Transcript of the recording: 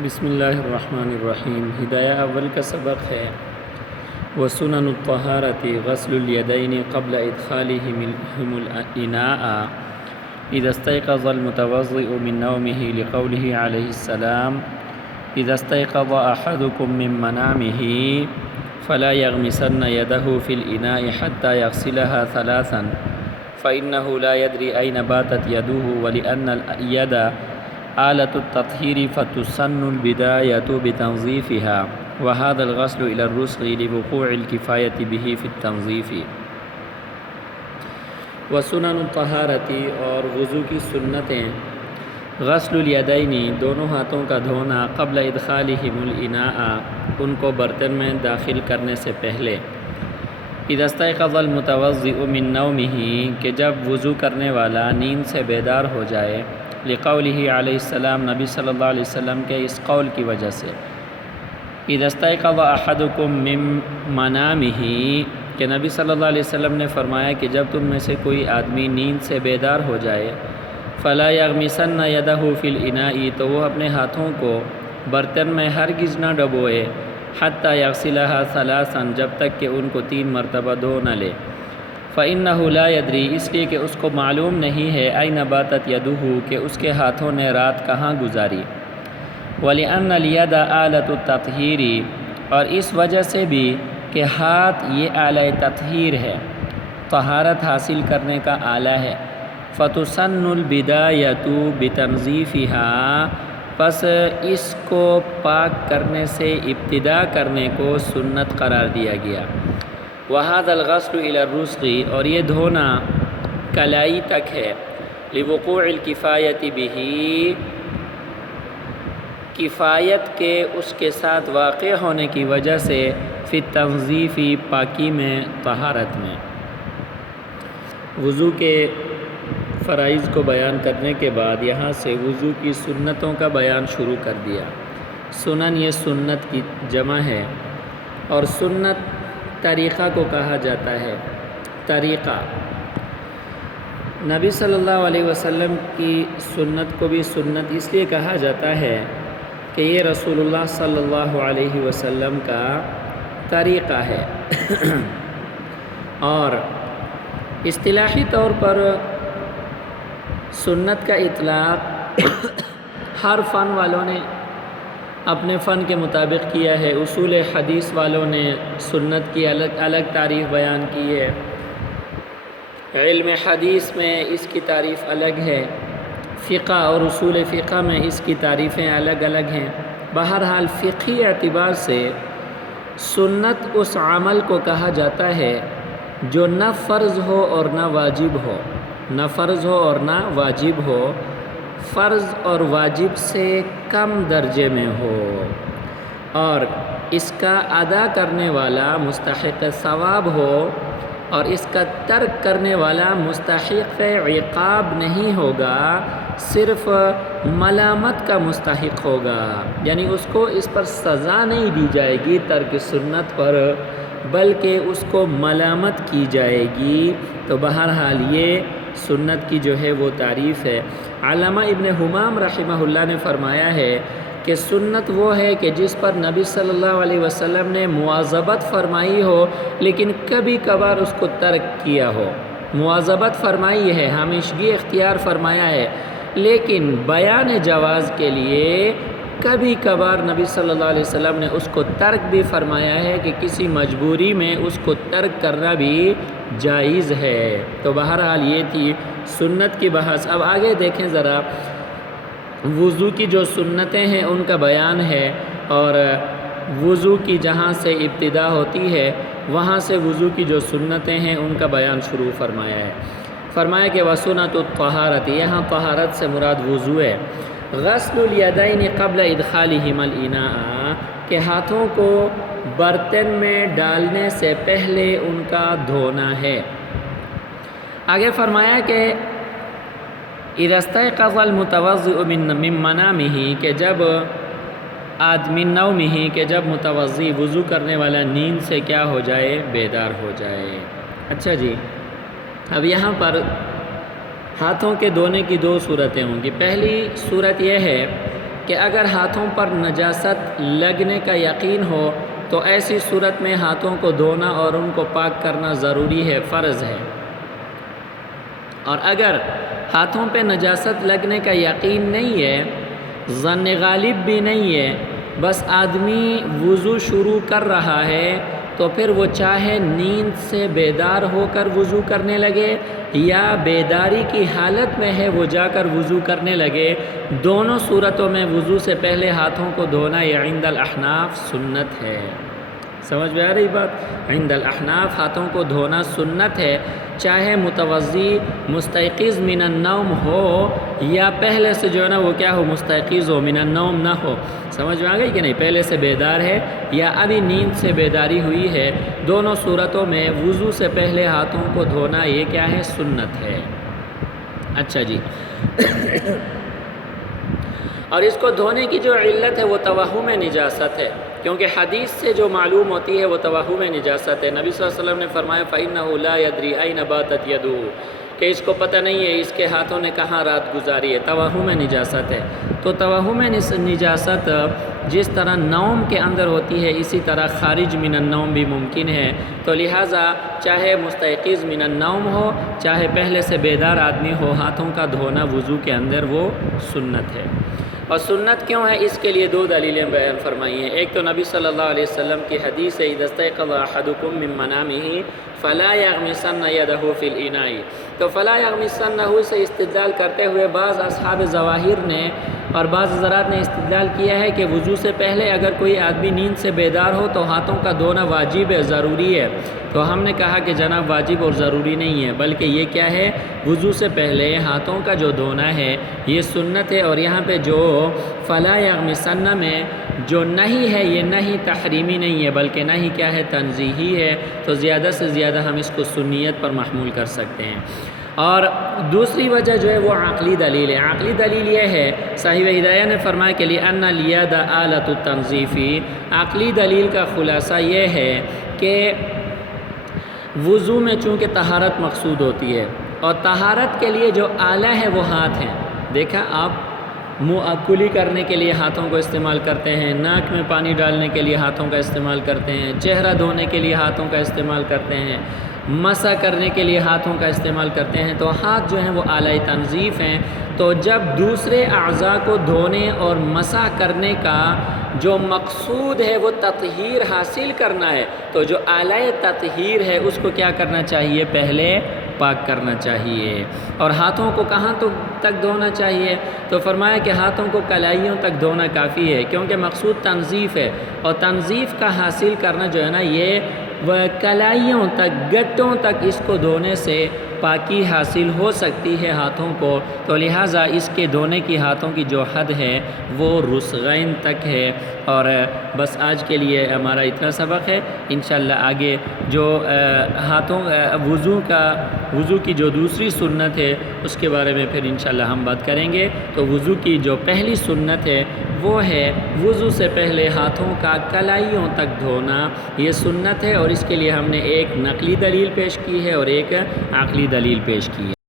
بسم اللہ الرحمن الرحیم۔ ہدایہ اول کا سبق ہے وسنن الطہارۃ غسل الیدین قبل ادخالہم الاناء اذا استيقظ المتوضئ من نومه لقوله علیہ السلام اذا استيقظ احدكم من منامه فلا يغمسن يده في الاناء حتى يغسلها ثلاثا فإنه لا يدري أين باتت يده ولأن اليد آلة التطهير فتسن البداية بتنظيفها وهذا الغسل إلى الرسغ لوقوع الكفاية به في التنظيف۔ وسنن الطہارۃ اور وضو کی سنتیں غسل الیدین دونوں ہاتھوں کا دھونا قبل ادخالہم الاناء ان کو برتن میں داخل کرنے سے پہلے، اذا استيقظ المتوضئ من نومه کہ جب وضو کرنے والا نیند سے بیدار ہو جائے، لقولہ علیہ السلام نبی صلی اللہ علیہ وسلم کے اس قول کی وجہ سے، اذا استيقظ احدكم من منامه کہ نبی صلی اللہ علیہ وسلم نے فرمایا کہ جب تم میں سے کوئی آدمی نیند سے بیدار ہو جائے، فلا يغمسن يده في الاناء تو وہ اپنے ہاتھوں کو برتن میں ہرگز نہ ڈبوئے، حتی یغسلها ثلاثا جب تک کہ ان کو 3 مرتبہ دھو نہ لے، فإنه لا يدري اس لیے کہ اس کو معلوم نہیں ہے، أين باتت يده کہ اس کے ہاتھوں نے رات کہاں گزاری، وَلِأَنَّ الْيَدَ آلَةُ التَّطْهِيرِ اور اس وجہ سے بھی کہ ہاتھ یہ آلہ تطہیر ہے، طہارت حاصل کرنے کا آلہ ہے، فَتُسَنُّ الْبِدَايَةُ بِتَنْظِيفِهَا پس اس کو پاک کرنے سے ابتدا کرنے کو سنت قرار دیا گیا، وَهَذَا الْغَسْلُ إِلَى الرُّسْغِ اور یہ دھونا کلائی تک ہے، لِوُقُوعِ الْكِفَايَةِ بِهِ کفایت کے اس کے ساتھ واقع ہونے کی وجہ سے، فی التنظیف پاکی میں، طہارت میں۔ وضو کے فرائض کو بیان کرنے کے بعد یہاں سے وضو کی سنتوں کا بیان شروع کر دیا۔ سنن یہ سنت کی جمع ہے، اور سنت طریقہ کو کہا جاتا ہے۔ طریقہ نبی صلی اللہ علیہ وسلم کی سنت کو بھی سنت اس لیے کہا جاتا ہے کہ یہ رسول اللہ صلی اللہ علیہ وسلم کا طریقہ ہے۔ اور اصطلاحی طور پر سنت کا اطلاق ہر فن والوں نے اپنے فن کے مطابق کیا ہے۔ اصول حدیث والوں نے سنت کی الگ الگ تعریف بیان کی ہے، علم حدیث میں اس کی تعریف الگ ہے، فقہ اور اصول فقہ میں اس کی تعریفیں الگ الگ ہیں۔ بہرحال فقہی اعتبار سے سنت اس عمل کو کہا جاتا ہے جو نہ فرض ہو اور نہ واجب ہو، نہ فرض ہو اور نہ واجب ہو، فرض اور واجب سے کم درجے میں ہو، اور اس کا ادا کرنے والا مستحق ثواب ہو، اور اس کا ترک کرنے والا مستحق عقاب نہیں ہوگا، صرف ملامت کا مستحق ہوگا، یعنی اس کو اس پر سزا نہیں دی جائے گی ترک سنت پر، بلکہ اس کو ملامت کی جائے گی۔ تو بہرحال یہ سنت کی جو ہے وہ تعریف ہے۔ علامہ ابن حمام رحمہ اللہ نے فرمایا ہے کہ سنت وہ ہے کہ جس پر نبی صلی اللہ علیہ وسلم نے مواظبت فرمائی ہو لیکن کبھی کبھار اس کو ترک کیا ہو۔ مواظبت فرمائی ہے، ہمیشگی اختیار فرمایا ہے، لیکن بیان جواز کے لیے کبھی کبھار نبی صلی اللہ علیہ وسلم نے اس کو ترک بھی فرمایا ہے کہ کسی مجبوری میں اس کو ترک کرنا بھی جائز ہے۔ تو بہرحال یہ تھی سنت کی بحث۔ اب آگے دیکھیں ذرا، وضو کی جو سنتیں ہیں ان کا بیان ہے، اور وضو کی جہاں سے ابتدا ہوتی ہے وہاں سے وضو کی جو سنتیں ہیں ان کا بیان شروع فرمایا ہے۔ فرمایا کہ وسنۃ الطہارۃ یہاں طہارت سے مراد وضو ہے، غسل الیدین قبل ادخالہما الاناء کہ ہاتھوں کو برتن میں ڈالنے سے پہلے ان کا دھونا ہے۔ آگے فرمایا کہ اذا استيقظ المتوضئ من منامه کہ جب آدمی نومه کہ جب متوضی وضو کرنے والا نیند سے کیا ہو جائے، بیدار ہو جائے۔ اچھا جی، اب یہاں پر ہاتھوں کے دھونے کی دو صورتیں ہوں گی۔ پہلی صورت یہ ہے کہ اگر ہاتھوں پر نجاست لگنے کا یقین ہو تو ایسی صورت میں ہاتھوں کو دھونا اور ان کو پاک کرنا ضروری ہے، فرض ہے۔ اور اگر ہاتھوں پہ نجاست لگنے کا یقین نہیں ہے، ظن غالب بھی نہیں ہے، بس آدمی وضو شروع کر رہا ہے، تو پھر وہ چاہے نیند سے بیدار ہو کر وضو کرنے لگے یا بیداری کی حالت میں ہے وہ جا کر وضو کرنے لگے، دونوں صورتوں میں وضو سے پہلے ہاتھوں کو دھونا یہ عند الاحناف سنت ہے۔ سمجھ میں آ رہی بات؟ عند الاحناف ہاتھوں کو دھونا سنت ہے، چاہے متوضی مستيقظ من النوم ہو یا پہلے سے جو ہے نا وہ کیا ہو، مستيقظ ہو، من النوم نہ ہو۔ سمجھ میں آ گئی کہ نہیں؟ پہلے سے بیدار ہے یا ابھی نیند سے بیداری ہوئی ہے، دونوں صورتوں میں وضو سے پہلے ہاتھوں کو دھونا یہ کیا ہے، سنت ہے۔ اچھا جی، اور اس کو دھونے کی جو علت ہے وہ توہم نجاست ہے، کیونکہ حدیث سے جو معلوم ہوتی ہے وہ توہم نجاست ہے۔ نبی صلی اللہ علیہ وسلم نے فرمایا فَإِنَّهُ لَا يَدْرِي أَيْنَ بَاتَتْ يَدُهُ، کہ اس کو پتہ نہیں ہے اس کے ہاتھوں نے کہاں رات گزاری ہے، توہم نجاست ہے۔ تو توہم نجاست جس طرح نوم کے اندر ہوتی ہے اسی طرح خارج من النوم بھی ممکن ہے، تو لہٰذا چاہے مستيقظ من النوم ہو چاہے پہلے سے بیدار آدمی ہو، ہاتھوں کا دھونا وضو کے اندر وہ سنت ہے۔ اور سنت کیوں ہے، اس کے لیے دو دلیلیں بیان فرمائی ہیں۔ ایک تو نبی صلی اللہ علیہ وسلم کی حدیث ہے اذا استيقظ احدكم من منامه فلا يغمسن يده في الاناء، تو فلا يغمسنه سے استدلال کرتے ہوئے بعض اصحاب ظواہر نے اور بعض حضرات نے استدلال کیا ہے کہ وضو سے پہلے اگر کوئی آدمی نیند سے بیدار ہو تو ہاتھوں کا دھونا واجب ہے، ضروری ہے۔ تو ہم نے کہا کہ جناب واجب اور ضروری نہیں ہے، بلکہ یہ کیا ہے، وضو سے پہلے ہاتھوں کا جو دھونا ہے یہ سنت ہے۔ اور یہاں پہ جو فلا یغمسن میں جو نہیں ہے یہ نہیں تحریمی نہیں ہے بلکہ نہیں کیا ہے، تنزیہی ہے، تو زیادہ سے زیادہ ہم اس کو سنیت پر محمول کر سکتے ہیں۔ اور دوسری وجہ جو ہے وہ عقلی دلیل ہے۔ عقلی دلیل یہ ہے، صاحب ہدایہ نے فرمایا کہ لِأَنَّ الْيَدَ آلَةُ التَّنظِيفِ، عقلی دلیل کا خلاصہ یہ ہے کہ وضو میں چونکہ طہارت مقصود ہوتی ہے اور طہارت کے لیے جو آلہ ہے وہ ہاتھ ہیں۔ دیکھا آپ منہ کلی کرنے کے لیے ہاتھوں کو استعمال کرتے ہیں، ناک میں پانی ڈالنے کے لیے ہاتھوں کا استعمال کرتے ہیں، چہرہ دھونے کے لیے ہاتھوں کا استعمال کرتے ہیں، مسح کرنے کے لیے ہاتھوں کا استعمال کرتے ہیں، تو ہاتھ جو ہیں وہ آلہ تنظیف ہیں۔ تو جب دوسرے اعضاء کو دھونے اور مسح کرنے کا جو مقصود ہے وہ تطہیر حاصل کرنا ہے، تو جو آلہ تطہیر ہے اس کو کیا کرنا چاہیے، پہلے پاک کرنا چاہیے۔ اور ہاتھوں کو کہاں تک دھونا چاہیے، تو فرمایا کہ ہاتھوں کو کلائیوں تک دھونا کافی ہے، کیونکہ مقصود تنظیف ہے، اور تنظیف کا حاصل کرنا جو ہے نا یہ وہ کلائیوں تک، گٹوں تک اس کو دھونے سے پاکی حاصل ہو سکتی ہے ہاتھوں کو، تو لہٰذا اس کے دھونے کی ہاتھوں کی جو حد ہے وہ رسغین تک ہے۔ اور بس آج کے لیے ہمارا اتنا سبق ہے، انشاءاللہ آگے جو ہاتھوں وضو کی جو دوسری سنت ہے اس کے بارے میں پھر انشاءاللہ ہم بات کریں گے۔ تو وضو کی جو پہلی سنت ہے وہ ہے وضو سے پہلے ہاتھوں کا کلائیوں تک دھونا، یہ سنت ہے، اور اس کے لیے ہم نے ایک نقلی دلیل پیش کی ہے اور ایک عقلی دلیل پیش کی ہے۔